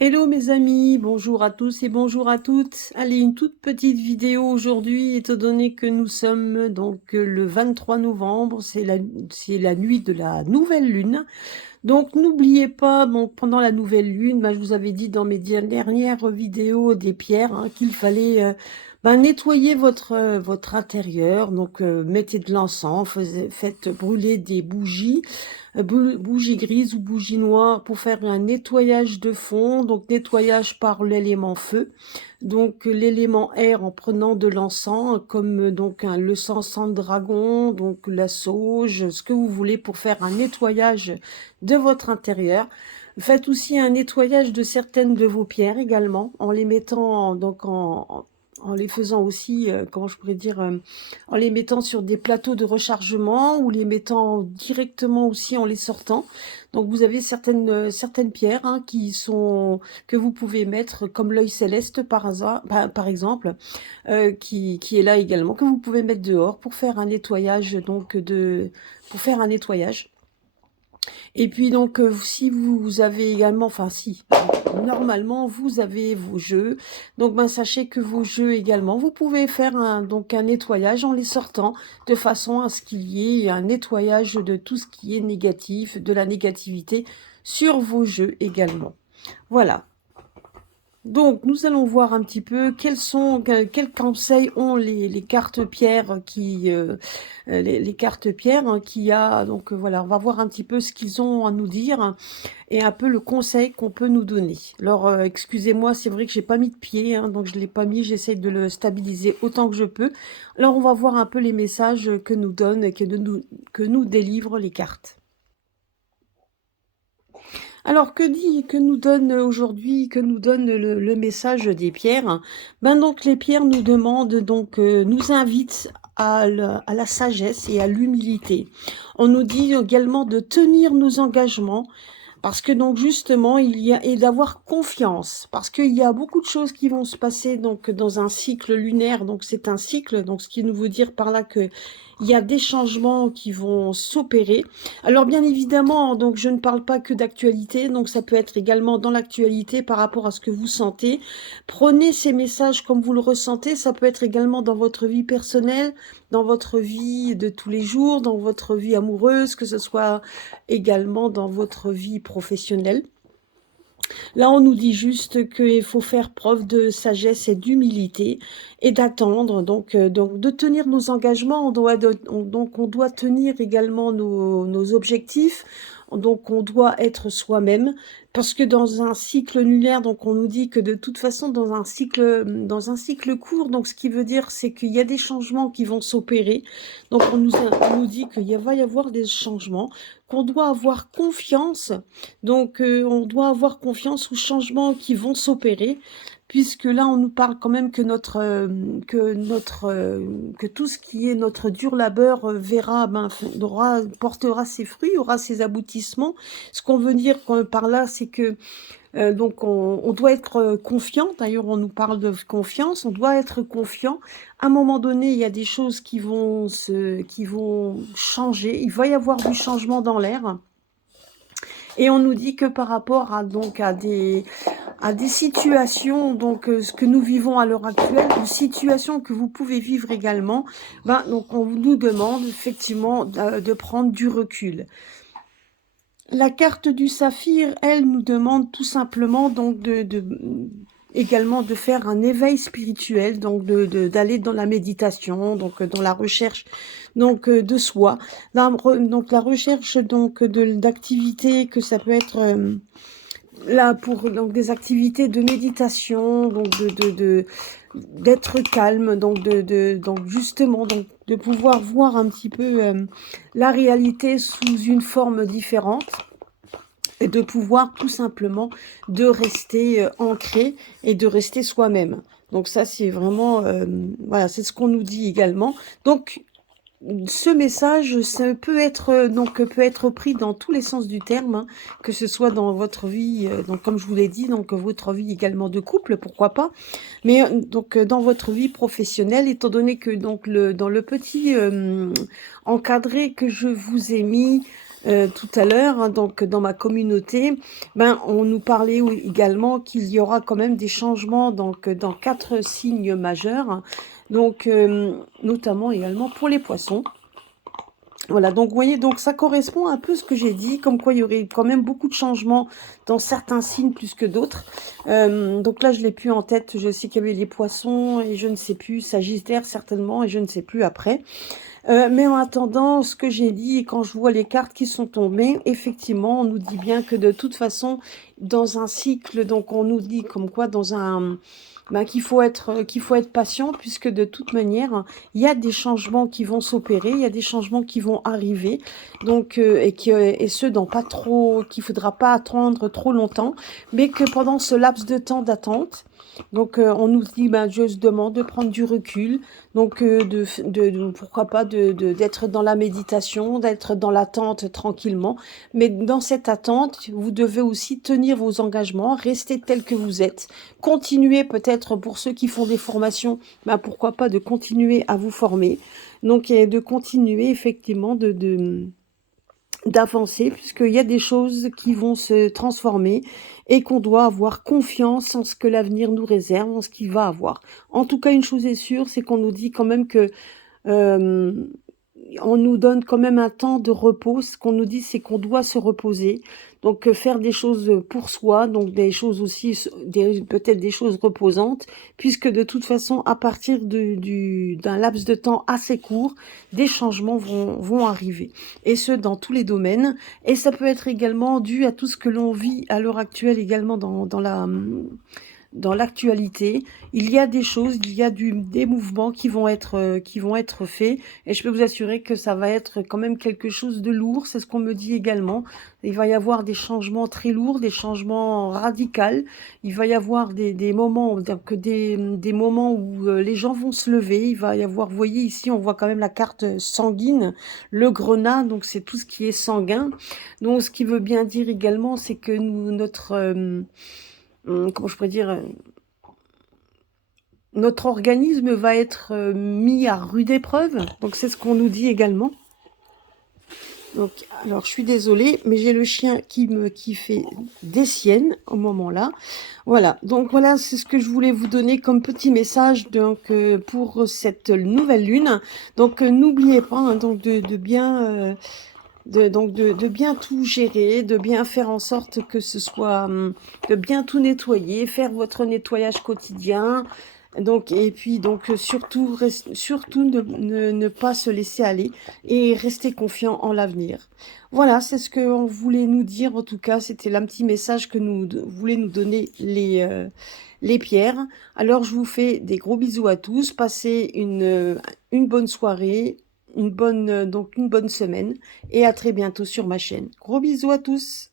Hello mes amis, bonjour à tous et bonjour à toutes. Allez, une toute petite vidéo aujourd'hui, étant donné que nous sommes donc le 23 novembre, c'est la nuit de la nouvelle lune. Donc n'oubliez pas, bon, pendant la nouvelle lune, je vous avais dit dans mes dernières vidéos des pierres qu'il fallait nettoyer votre intérieur. Donc mettez de l'encens, faites brûler des bougies, bougies grises ou bougies noires pour faire un nettoyage de fond. Donc nettoyage par l'élément feu. Donc l'élément air en prenant de l'encens, comme le sang de dragon, donc la sauge, ce que vous voulez pour faire un nettoyage de votre intérieur. Faites aussi un nettoyage de certaines de vos pierres également, en les mettant en les faisant aussi, comment je pourrais dire, en les mettant sur des plateaux de rechargement ou les mettant directement aussi en les sortant. Donc vous avez certaines pierres que vous pouvez mettre comme l'œil céleste par exemple, qui est là également, que vous pouvez mettre dehors pour faire un nettoyage, pour faire un nettoyage. Et puis donc, si vous avez également, enfin si, normalement vous avez vos jeux, donc sachez que vos jeux également, vous pouvez faire un nettoyage en les sortant, de façon à ce qu'il y ait un nettoyage de tout ce qui est négatif, de la négativité sur vos jeux également. Voilà. Donc, nous allons voir un petit peu quels conseils ont les cartes pierres les cartes pierres qui a. Donc, voilà, on va voir un petit peu ce qu'ils ont à nous dire et un peu le conseil qu'on peut nous donner. Alors, excusez-moi, c'est vrai que j'ai pas mis de pied, donc je l'ai pas mis, j'essaie de le stabiliser autant que je peux. Alors, on va voir un peu les messages que nous donnent et que nous délivrent les cartes. Alors, que nous donne aujourd'hui, que nous donne le message des pierres? Donc, les pierres nous demandent, nous invitent à la sagesse et à l'humilité. On nous dit également de tenir nos engagements, parce que donc justement, il y a, et d'avoir confiance, parce qu'il y a beaucoup de choses qui vont se passer donc dans un cycle lunaire. Donc c'est un cycle, donc ce qui nous veut dire par là que il y a des changements qui vont s'opérer. Alors bien évidemment, donc je ne parle pas que d'actualité, donc ça peut être également dans l'actualité par rapport à ce que vous sentez. Prenez ces messages comme vous le ressentez, ça peut être également dans votre vie personnelle, dans votre vie de tous les jours, dans votre vie amoureuse, que ce soit également dans votre vie professionnelle. Là, on nous dit juste qu'il faut faire preuve de sagesse et d'humilité et d'attendre, donc de tenir nos engagements. On doit tenir également nos objectifs. Donc, on doit être soi-même, parce que dans un cycle lunaire, donc on nous dit que de toute façon, dans un cycle court, donc ce qui veut dire, c'est qu'il y a des changements qui vont s'opérer. Donc, on nous dit qu'il va y avoir des changements, qu'on doit avoir confiance. Donc, on doit avoir confiance aux changements qui vont s'opérer, puisque là, on nous parle quand même que que tout ce qui est notre dur labeur portera ses fruits, aura ses aboutissements. Ce qu'on veut dire par là, c'est que on doit être confiant. D'ailleurs, on nous parle de confiance. On doit être confiant. À un moment donné, il y a des choses qui vont changer. Il va y avoir du changement dans l'air. Et on nous dit que par rapport à des situations, ce que nous vivons à l'heure actuelle, une situation que vous pouvez vivre également, donc on nous demande effectivement de prendre du recul. La carte du saphir, elle, nous demande tout simplement également de faire un éveil spirituel, donc d'aller dans la méditation, donc dans la recherche de soi, donc la recherche d'activités, que ça peut être là pour donc des activités de méditation, d'être calme, donc justement de pouvoir voir un petit peu la réalité sous une forme différente, et de pouvoir tout simplement de rester ancré et de rester soi-même. Donc ça, c'est vraiment, voilà, c'est ce qu'on nous dit également. Donc, ce message, ça peut être pris dans tous les sens du terme, que ce soit dans votre vie, donc comme je vous l'ai dit, donc votre vie également de couple, pourquoi pas, mais dans votre vie professionnelle, étant donné que dans le petit encadré que je vous ai mis, tout à l'heure, hein, donc dans ma communauté, ben, on nous parlait également qu'il y aura quand même des changements donc, dans 4 signes majeurs, hein, donc notamment également pour les poissons. Voilà, donc vous voyez, donc ça correspond un peu à ce que j'ai dit, comme quoi il y aurait quand même beaucoup de changements dans certains signes plus que d'autres. Donc là, je l'ai plus en tête, je sais qu'il y avait les poissons et je ne sais plus, Sagittaire certainement, et je ne sais plus après. Mais en attendant, ce que j'ai dit, quand je vois les cartes qui sont tombées, effectivement, on nous dit bien que de toute façon, dans un cycle, donc on nous dit comme quoi dans un... Ben, qu'il faut être patient, puisque de toute manière, il y a des changements qui vont s'opérer, il y a des changements qui vont arriver, donc et ce dans pas trop, qu'il faudra pas attendre trop longtemps, mais que pendant ce laps de temps d'attente, donc on nous dit, ben, je demande de prendre du recul, donc pourquoi pas d'être dans la méditation, d'être dans l'attente tranquillement, mais dans cette attente, vous devez aussi tenir vos engagements, rester tel que vous êtes, continuer peut-être pour ceux qui font des formations, ben pourquoi pas de continuer à vous former, donc et de continuer effectivement d'avancer, puisqu'il y a des choses qui vont se transformer et qu'on doit avoir confiance en ce que l'avenir nous réserve, en ce qu'il va avoir. En tout cas, une chose est sûre, c'est qu'on nous dit quand même que euh, on nous donne quand même un temps de repos. Ce qu'on nous dit, c'est qu'on doit se reposer. Donc, faire des choses pour soi, donc des choses aussi, peut-être des choses reposantes, puisque de toute façon, à partir d'un laps de temps assez court, des changements vont arriver. Et ce, dans tous les domaines. Et ça peut être également dû à tout ce que l'on vit à l'heure actuelle, également dans l'actualité. Il y a des choses, il y a des mouvements qui vont être faits, et je peux vous assurer que ça va être quand même quelque chose de lourd, c'est ce qu'on me dit également. Il va y avoir des changements très lourds, des changements radicaux, il va y avoir des moments, donc des moments où les gens vont se lever, il va y avoir, vous voyez ici, on voit quand même la carte sanguine, le grenat, donc c'est tout ce qui est sanguin, donc ce qui veut bien dire également, c'est que comment je pourrais dire, notre organisme va être mis à rude épreuve, donc c'est ce qu'on nous dit également. Donc, alors je suis désolée, mais j'ai le chien qui fait des siennes au moment là. Voilà, donc voilà, c'est ce que je voulais vous donner comme petit message donc pour cette nouvelle lune. Donc n'oubliez pas hein, donc de bien de bien tout gérer, de bien faire en sorte que ce soit, de bien tout nettoyer, faire votre nettoyage quotidien. Donc, et puis, donc, surtout ne pas se laisser aller et rester confiant en l'avenir. Voilà, c'est ce qu'on voulait nous dire. En tout cas, c'était un petit message que voulaient nous donner les pierres. Alors, je vous fais des gros bisous à tous. Passez une bonne soirée, donc une bonne semaine et à très bientôt sur ma chaîne. Gros bisous à tous!